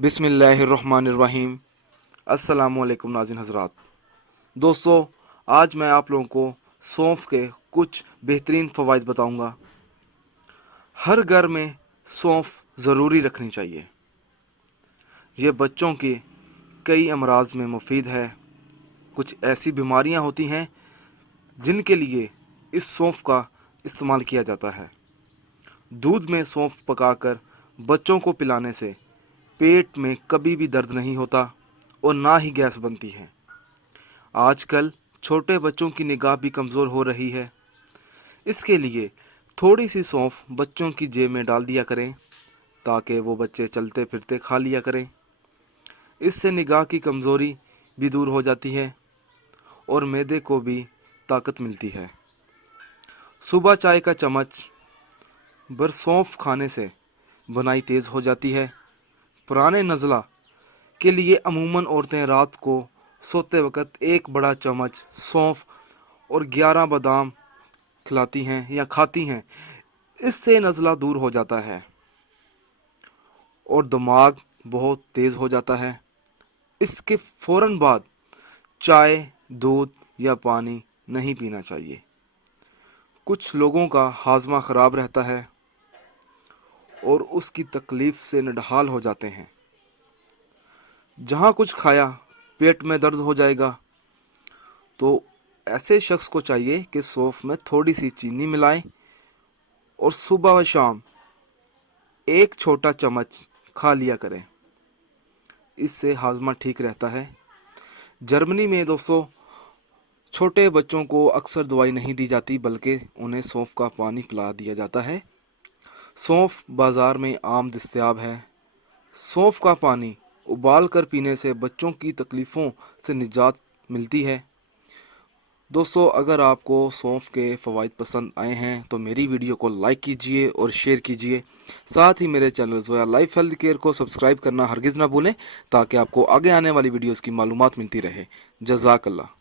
बिस्मिल्लाहिर्रहमानिर्रहीम। अस्सलामुअलैकुम नाज़रीन हज़रात। दोस्तों, आज मैं आप लोगों को सौंफ के कुछ बेहतरीन फ़वाइद बताऊंगा। हर घर में सौंफ ज़रूरी रखनी चाहिए। ये बच्चों के कई अमराज में मुफीद है। कुछ ऐसी बीमारियां होती हैं जिनके लिए इस सौंफ का इस्तेमाल किया जाता है। दूध में सौंफ पकाकर बच्चों को पिलाने से पेट में कभी भी दर्द नहीं होता और ना ही गैस बनती है। आजकल छोटे बच्चों की निगाह भी कमज़ोर हो रही है। इसके लिए थोड़ी सी सौंफ बच्चों की जेब में डाल दिया करें ताकि वो बच्चे चलते फिरते खा लिया करें। इससे निगाह की कमज़ोरी भी दूर हो जाती है और मैदे को भी ताकत मिलती है। सुबह चाय का चम्मच भर सौंफ खाने से बनाई तेज़ हो जाती है। पुराने नज़ला के लिए अमूमन औरतें रात को सोते वक्त एक बड़ा चम्मच सौंफ और 11 बादाम खिलाती हैं या खाती हैं। इससे नज़ला दूर हो जाता है और दिमाग बहुत तेज़ हो जाता है। इसके फ़ौरन बाद चाय, दूध या पानी नहीं पीना चाहिए। कुछ लोगों का हाजमा ख़राब रहता है और उसकी तकलीफ़ से निढाल हो जाते हैं। जहाँ कुछ खाया पेट में दर्द हो जाएगा, तो ऐसे शख्स को चाहिए कि सौंफ में थोड़ी सी चीनी मिलाएं और सुबह व शाम एक छोटा चम्मच खा लिया करें। इससे हाजमा ठीक रहता है। जर्मनी में दोस्तों छोटे बच्चों को अक्सर दवाई नहीं दी जाती बल्कि उन्हें सौंफ का पानी पिला दिया जाता है। सौंफ बाज़ार में आम दस्तयाब है। सौंफ का पानी उबाल कर पीने से बच्चों की तकलीफ़ों से निजात मिलती है। दोस्तों, अगर आपको सौंफ के फ़वाइद पसंद आए हैं तो मेरी वीडियो को लाइक कीजिए और शेयर कीजिए। साथ ही मेरे channel Zoya life health care को सब्सक्राइब करना हरगिज़ ना भूलें ताकि आपको आगे आने वाली वीडियोज़ की मालूमात मिलती रहे। जज़ाकल्लाह।